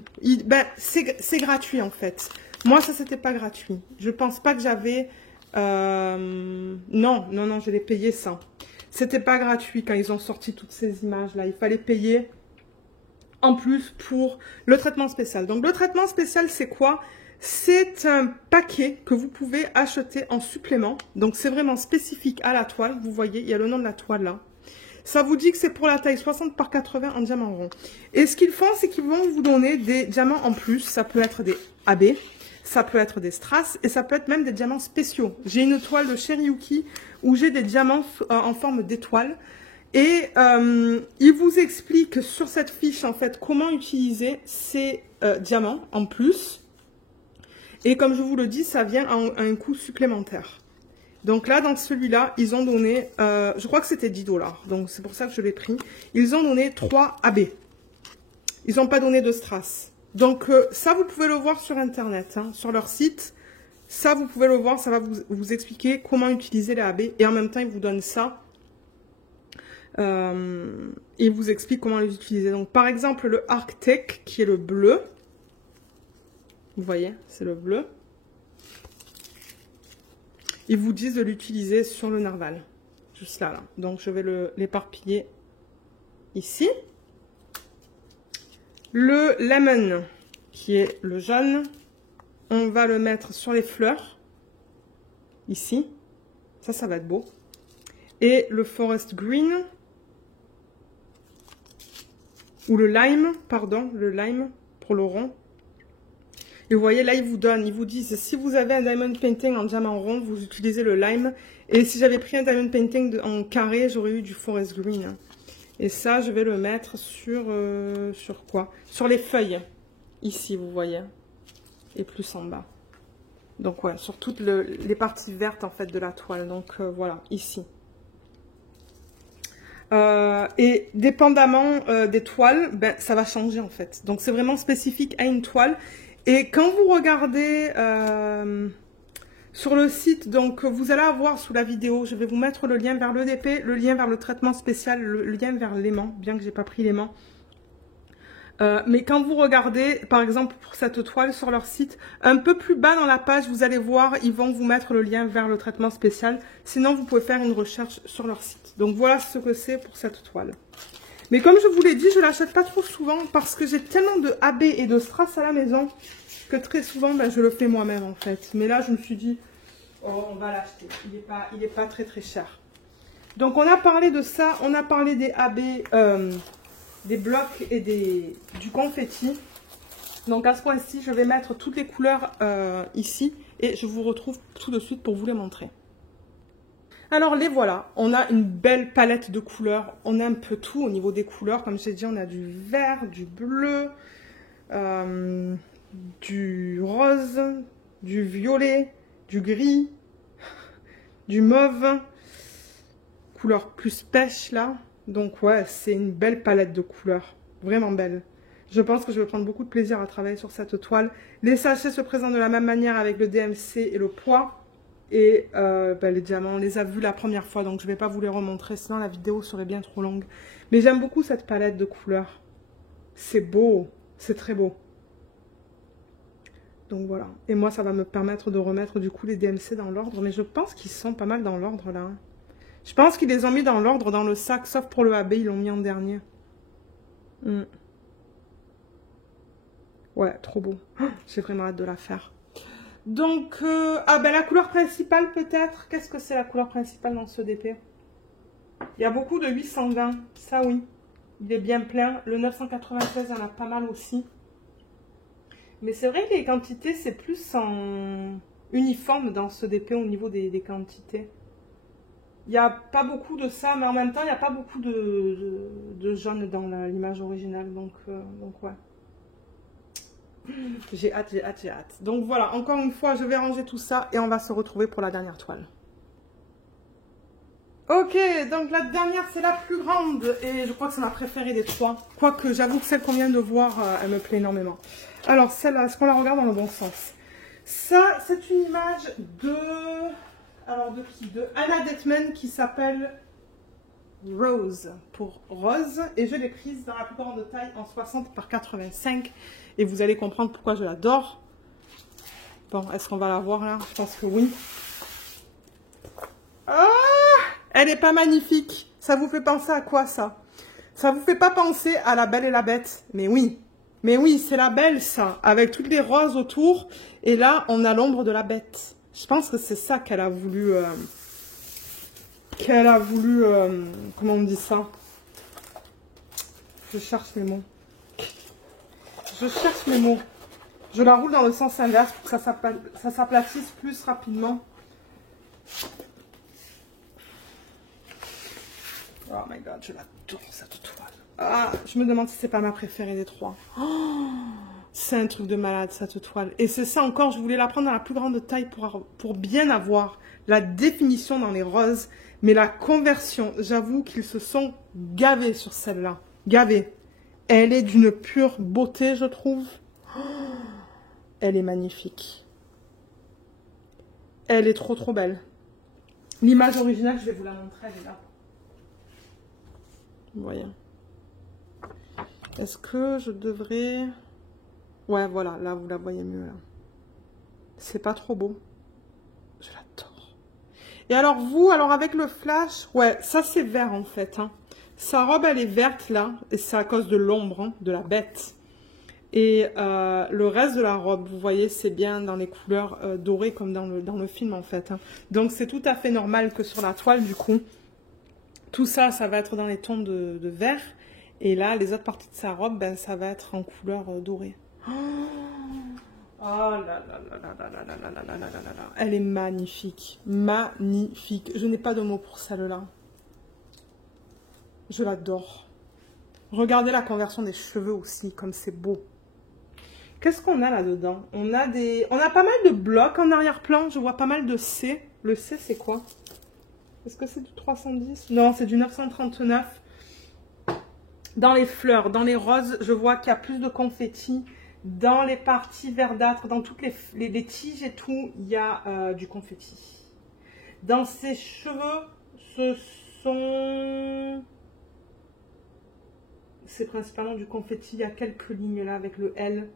C'est gratuit en fait. Moi, ça, c'était pas gratuit. Je pense pas que j'avais... Non, je l'ai payé ça. C'était pas gratuit quand ils ont sorti toutes ces images-là. Il fallait payer en plus pour le traitement spécial. Donc, le traitement spécial, c'est quoi? C'est un paquet que vous pouvez acheter en supplément. Donc, c'est vraiment spécifique à la toile. Vous voyez, il y a le nom de la toile là. Ça vous dit que c'est pour la taille 60 par 80 en diamant rond. Et ce qu'ils font, c'est qu'ils vont vous donner des diamants en plus. Ça peut être des AB, ça peut être des strass et ça peut être même des diamants spéciaux. J'ai une toile de Cherryuki où j'ai des diamants en forme d'étoile. Et il vous explique sur cette fiche en fait comment utiliser ces diamants en plus. Et comme je vous le dis, ça vient à un coût supplémentaire. Donc là, dans celui-là, ils ont donné, je crois que c'était 10 $. Donc c'est pour ça que je l'ai pris. Ils ont donné 3 AB. Ils n'ont pas donné de strass. Donc ça, vous pouvez le voir sur Internet, hein, sur leur site. Ça, vous pouvez le voir, ça va vous expliquer comment utiliser les AB. Et en même temps, ils vous donnent ça. Ils vous expliquent comment les utiliser. Donc par exemple, le Arctic, qui est le bleu. Vous voyez, c'est le bleu. Ils vous disent de l'utiliser sur le narval. Juste là, là. Donc, je vais l'éparpiller ici. Le lemon, qui est le jaune, on va le mettre sur les fleurs. Ici. Ça va être beau. Et le forest green. Ou le lime, pardon, le lime pour le rond. Et vous voyez, là, ils vous disent, si vous avez un diamond painting en diamant rond, vous utilisez le lime. Et si j'avais pris un diamond painting en carré, j'aurais eu du forest green. Et ça, je vais le mettre sur quoi? Sur les feuilles. Ici, vous voyez. Et plus en bas. Donc, ouais, sur toutes les parties vertes, en fait, de la toile. Donc, voilà, ici. Et dépendamment des toiles, ben, ça va changer, en fait. Donc, c'est vraiment spécifique à une toile. Et quand vous regardez sur le site, donc vous allez avoir sous la vidéo, je vais vous mettre le lien vers l'EDP, le lien vers le traitement spécial, le lien vers l'aimant, bien que j'ai pas pris l'aimant. Mais quand vous regardez, par exemple pour cette toile sur leur site, un peu plus bas dans la page, vous allez voir, ils vont vous mettre le lien vers le traitement spécial. Sinon, vous pouvez faire une recherche sur leur site. Donc voilà ce que c'est pour cette toile. Mais comme je vous l'ai dit, je ne l'achète pas trop souvent parce que j'ai tellement de AB et de strass à la maison que très souvent, ben, je le fais moi-même en fait. Mais là, je me suis dit, oh, on va l'acheter. Il n'est pas très très cher. Donc, on a parlé de ça. On a parlé des AB, des blocs et du confetti. Donc, à ce point-ci, je vais mettre toutes les couleurs ici. Et je vous retrouve tout de suite pour vous les montrer. Alors les voilà, on a une belle palette de couleurs, on a un peu tout au niveau des couleurs, comme j'ai dit on a du vert, du bleu, du rose, du violet, du gris, du mauve, couleur plus pêche là, donc ouais c'est une belle palette de couleurs, vraiment belle. Je pense que je vais prendre beaucoup de plaisir à travailler sur cette toile. Les sachets se présentent de la même manière avec le DMC et le poids. Et les diamants, on les a vus la première fois, donc je ne vais pas vous les remontrer, sinon la vidéo serait bien trop longue. Mais j'aime beaucoup cette palette de couleurs. C'est beau, c'est très beau. Donc voilà. Et moi, ça va me permettre de remettre du coup les DMC dans l'ordre. Mais je pense qu'ils sont pas mal dans l'ordre là. Je pense qu'ils les ont mis dans l'ordre dans le sac, sauf pour le AB, ils l'ont mis en dernier. Ouais, trop beau. J'ai vraiment hâte de la faire. Donc, ah ben la couleur principale peut-être. Qu'est-ce que c'est la couleur principale dans ce DP? Il y a beaucoup de 820, ça oui. Il est bien plein. Le 996, il y en a pas mal aussi. Mais c'est vrai que les quantités, c'est plus en uniforme dans ce DP au niveau des quantités. Il n'y a pas beaucoup de ça, mais en même temps, il n'y a pas beaucoup de jaune dans l'image originale. Donc ouais. J'ai hâte, j'ai hâte, j'ai hâte. Donc voilà, encore une fois, je vais ranger tout ça et on va se retrouver pour la dernière toile. Ok, donc la dernière, c'est la plus grande et je crois que c'est ma préférée des trois. Quoique, j'avoue que celle qu'on vient de voir, elle me plaît énormément. Alors, celle-là, est-ce qu'on la regarde dans le bon sens? Ça, c'est une image de... Alors, de qui? De Anna Detman qui s'appelle Rose, pour Rose. Et je l'ai prise dans la plus grande taille en 60 par 85. Et vous allez comprendre pourquoi je l'adore. Bon, est-ce qu'on va la voir là? Je pense que oui. Ah! Elle n'est pas magnifique. Ça vous fait penser à quoi ça? Ça vous fait pas penser à La Belle et la Bête? Mais oui. Mais oui, c'est la Belle ça. Avec toutes les roses autour. Et là, on a l'ombre de la Bête. Je pense que c'est ça qu'elle a voulu... comment on dit ça? Je cherche mes mots. Je cherche mes mots. Je la roule dans le sens inverse pour que ça s'aplatisse plus rapidement. Oh my god, je l'adore cette toile. Ah, je me demande si c'est pas ma préférée des trois. Oh, c'est un truc de malade cette toile. Et c'est ça encore, je voulais la prendre dans la plus grande taille pour bien avoir la définition dans les roses. Mais la conversion, j'avoue qu'ils se sont gavés sur celle-là. Gavés. Elle est d'une pure beauté, je trouve. Oh, elle est magnifique. Elle est trop trop belle. L'image originale, je vais vous la montrer, elle est là. Vous voyez. Est-ce que je devrais... Ouais, voilà, là, vous la voyez mieux, là. C'est pas trop beau. Je l'adore. Et alors, vous, alors avec le flash... Ouais, ça, c'est vert, en fait. Hein. Sa robe, elle est verte, là. Et c'est à cause de l'ombre, hein, de la bête. Et le reste de la robe, vous voyez, c'est bien dans les couleurs dorées, comme dans le film, en fait. Hein. Donc, c'est tout à fait normal que sur la toile, du coup... Tout ça, ça va être dans les tons de vert. Et là, les autres parties de sa robe, ben, ça va être en couleur dorée. Oh là là là là là là là là là là là là là. Elle est magnifique. Magnifique. Je n'ai pas de mots pour celle-là. Je l'adore. Regardez la conversion des cheveux aussi, comme c'est beau. Qu'est-ce qu'on a là-dedans? On a pas mal de blocs en arrière-plan. Je vois pas mal de C. Le C, c'est quoi? Est-ce que c'est du 310? Non, c'est du 939. Dans les fleurs, dans les roses, je vois qu'il y a plus de confettis. Dans les parties verdâtres, dans toutes les tiges et tout, il y a du confetti. Dans ses cheveux, ce sont... C'est principalement du confetti. Il y a quelques lignes là avec le L.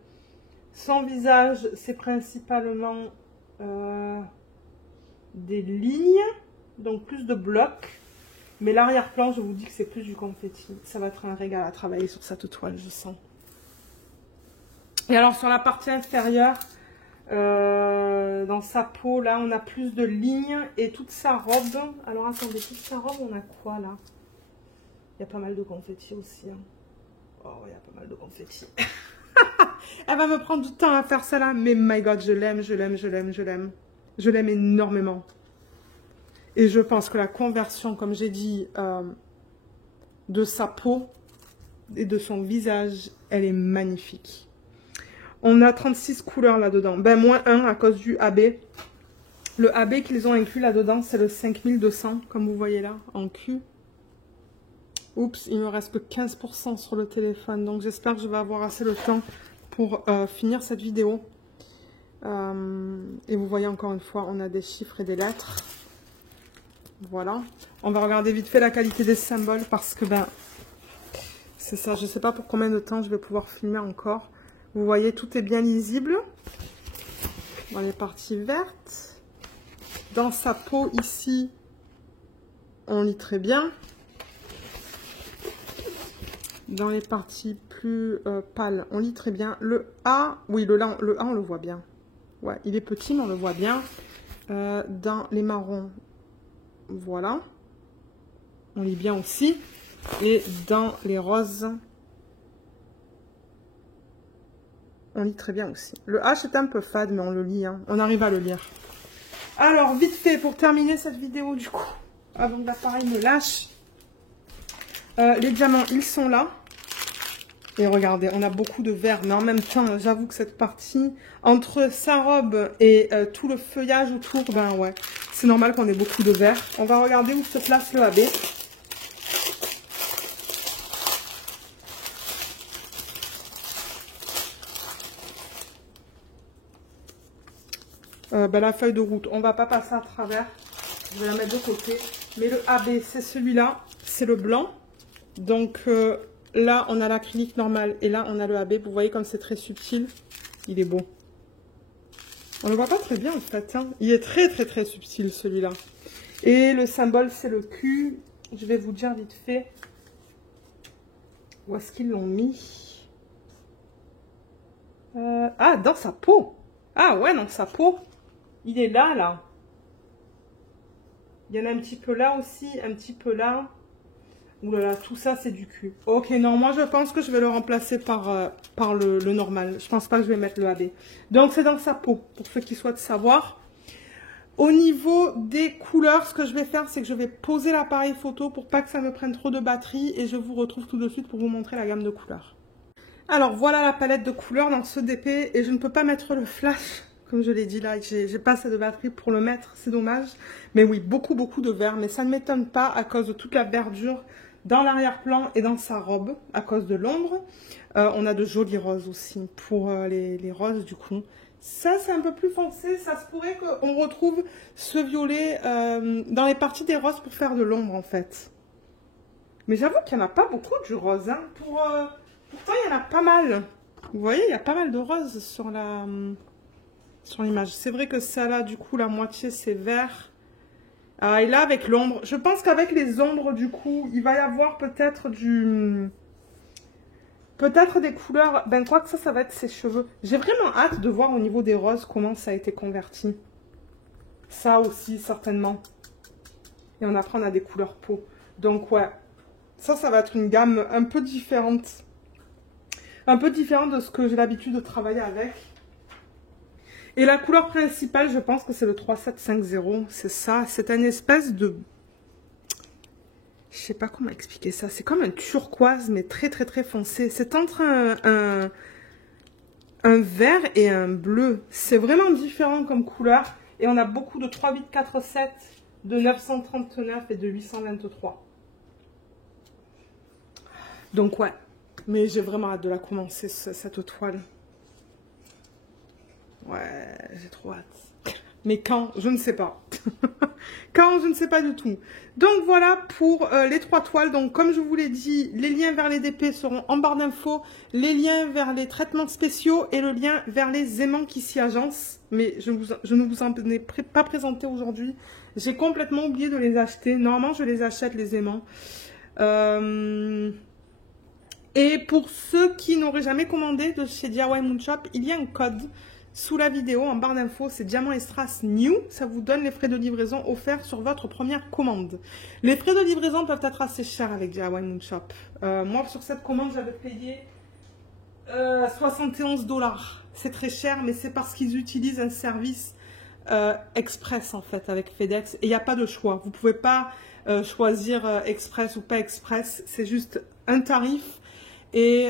Son visage, c'est principalement des lignes. Donc plus de blocs. Mais l'arrière-plan, je vous dis que c'est plus du confetti. Ça va être un régal à travailler sur cette toile, je sens. Et alors sur la partie inférieure, dans sa peau, là, on a plus de lignes. Et toute sa robe. Alors attendez, toute sa robe, on a quoi là? Il y a pas mal de confetti aussi. Hein. Oh, il y a pas mal de confetti. Elle va me prendre du temps à faire ça là. Mais my god, je l'aime, je l'aime, je l'aime, je l'aime. Je l'aime énormément. Et je pense que la conversion, comme j'ai dit, de sa peau et de son visage, elle est magnifique. On a 36 couleurs là-dedans. Ben, moins 1 à cause du AB. Le AB qu'ils ont inclus là-dedans, c'est le 5200, comme vous voyez là, en Q. Oups, il me reste que 15% sur le téléphone. Donc, j'espère que je vais avoir assez de temps pour finir cette vidéo. Et vous voyez encore une fois, on a des chiffres et des lettres. Voilà, on va regarder vite fait la qualité des symboles parce que ben c'est ça, je ne sais pas pour combien de temps je vais pouvoir filmer encore. Vous voyez, tout est bien lisible dans les parties vertes. Dans sa peau ici, on lit très bien. Dans les parties plus pâles, on lit très bien. Le A, oui, le A, on le voit bien. Ouais, il est petit, mais on le voit bien. Dans les marrons, voilà. On lit bien aussi. Et dans les roses, on lit très bien aussi. Le H est un peu fade, mais on le lit. Hein. On arrive à le lire. Alors, vite fait, pour terminer cette vidéo, du coup, avant que l'appareil me lâche, les diamants, ils sont là. Et regardez, on a beaucoup de vert. Mais en même temps, j'avoue que cette partie, entre sa robe et tout le feuillage autour, ben ouais, c'est normal qu'on ait beaucoup de vert. On va regarder où se place le AB. Ben, la feuille de route, on va pas passer à travers. Je vais la mettre de côté. Mais le AB, c'est celui-là. C'est le blanc. Donc là, on a l'acrylique normal. Et là, on a le AB. Vous voyez comme c'est très subtil. Il est beau. On le voit pas très bien en fait. Hein. Il est très très très subtil celui-là. Et le symbole, c'est le Q. Je vais vous dire vite fait. Où est-ce qu'ils l'ont mis? Ah, dans sa peau. Ah ouais, dans sa peau. Il est là, là. Il y en a un petit peu là aussi, un petit peu là. Ouh là là, tout ça, c'est du cul. Ok, non, moi, je pense que je vais le remplacer par le normal. Je pense pas que je vais mettre le AB. Donc, c'est dans sa peau, pour ceux qui souhaitent savoir. Au niveau des couleurs, ce que je vais faire, c'est que je vais poser l'appareil photo pour pas que ça me prenne trop de batterie. Et je vous retrouve tout de suite pour vous montrer la gamme de couleurs. Alors, voilà la palette de couleurs dans ce DP. Et je ne peux pas mettre le flash. Comme je l'ai dit là, j'ai pas assez de batterie pour le mettre, c'est dommage. Mais oui, beaucoup de vert. Mais ça ne m'étonne pas à cause de toute la verdure dans l'arrière-plan et dans sa robe, à cause de l'ombre. On a de jolis roses aussi pour les roses du coup. Ça, c'est un peu plus foncé. Ça se pourrait qu'on retrouve ce violet dans les parties des roses pour faire de l'ombre en fait. Mais j'avoue qu'il n'y en a pas beaucoup du rose. Hein. Pourtant, il y en a pas mal. Vous voyez, il y a pas mal de roses sur la... sur l'image. C'est vrai que celle-là, du coup, la moitié, c'est vert. Ah, et là, avec l'ombre, je pense qu'avec les ombres, du coup, il va y avoir peut-être peut-être des couleurs... Ben, quoi que ça va être ses cheveux. J'ai vraiment hâte de voir au niveau des roses comment ça a été converti. Ça aussi, certainement. Et après, on a des couleurs peau. Donc, ouais. Ça va être une gamme un peu différente. Un peu différente de ce que j'ai l'habitude de travailler avec. Et la couleur principale, je pense que c'est le 3750. C'est ça. C'est une espèce de... Je sais pas comment expliquer ça. C'est comme un turquoise, mais très foncé. C'est entre un vert et un bleu. C'est vraiment différent comme couleur. Et on a beaucoup de 3847, de 939 et de 823. Donc ouais. Mais j'ai vraiment hâte de la commencer, cette toile. Ouais, j'ai trop hâte. Mais quand, je ne sais pas. Quand, je ne sais pas du tout. Donc voilà pour les 3 toiles. Donc comme je vous l'ai dit, les liens vers les DP seront en barre d'infos. Les liens vers les traitements spéciaux et le lien vers les aimants qui s'y agencent. Mais je ne vous en ai pas présenté aujourd'hui. J'ai complètement oublié de les acheter. Normalement, je les achète, les aimants. Et pour ceux qui n'auraient jamais commandé de chez DIY Moon Shop, il y a un code sous la vidéo, en barre d'infos, c'est Diamant et Strass New. Ça vous donne les frais de livraison offerts sur votre première commande. Les frais de livraison peuvent être assez chers avec DIY Moon Shop. Moi, sur cette commande, j'avais payé 71 $. C'est très cher, mais c'est parce qu'ils utilisent un service express, en fait, avec FedEx. Et il n'y a pas de choix. Vous ne pouvez pas choisir express ou pas express. C'est juste un tarif. Et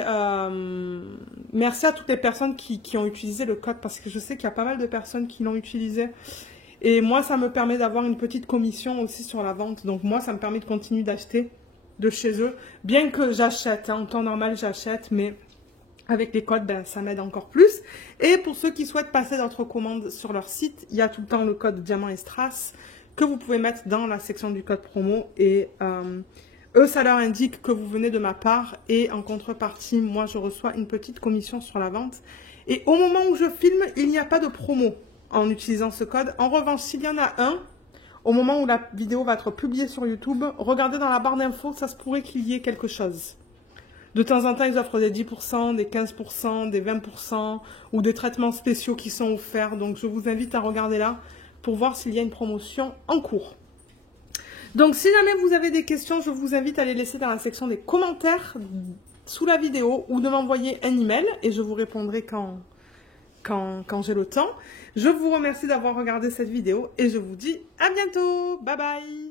merci à toutes les personnes qui ont utilisé le code parce que je sais qu'il y a pas mal de personnes qui l'ont utilisé. Et moi, ça me permet d'avoir une petite commission aussi sur la vente. Donc moi, ça me permet de continuer d'acheter de chez eux. Bien que j'achète, hein, en temps normal, j'achète, mais avec les codes, ben, ça m'aide encore plus. Et pour ceux qui souhaitent passer d'autres commandes sur leur site, il y a tout le temps le code Diamant et Strass que vous pouvez mettre dans la section du code promo. Et... eux, ça leur indique que vous venez de ma part et en contrepartie, moi, je reçois une petite commission sur la vente. Et au moment où je filme, il n'y a pas de promo en utilisant ce code. En revanche, s'il y en a un, au moment où la vidéo va être publiée sur YouTube, regardez dans la barre d'infos, ça se pourrait qu'il y ait quelque chose. De temps en temps, ils offrent des 10%, des 15%, des 20% ou des traitements spéciaux qui sont offerts. Donc, je vous invite à regarder là pour voir s'il y a une promotion en cours. Donc, si jamais vous avez des questions, je vous invite à les laisser dans la section des commentaires sous la vidéo ou de m'envoyer un email et je vous répondrai quand j'ai le temps. Je vous remercie d'avoir regardé cette vidéo et je vous dis à bientôt. Bye bye.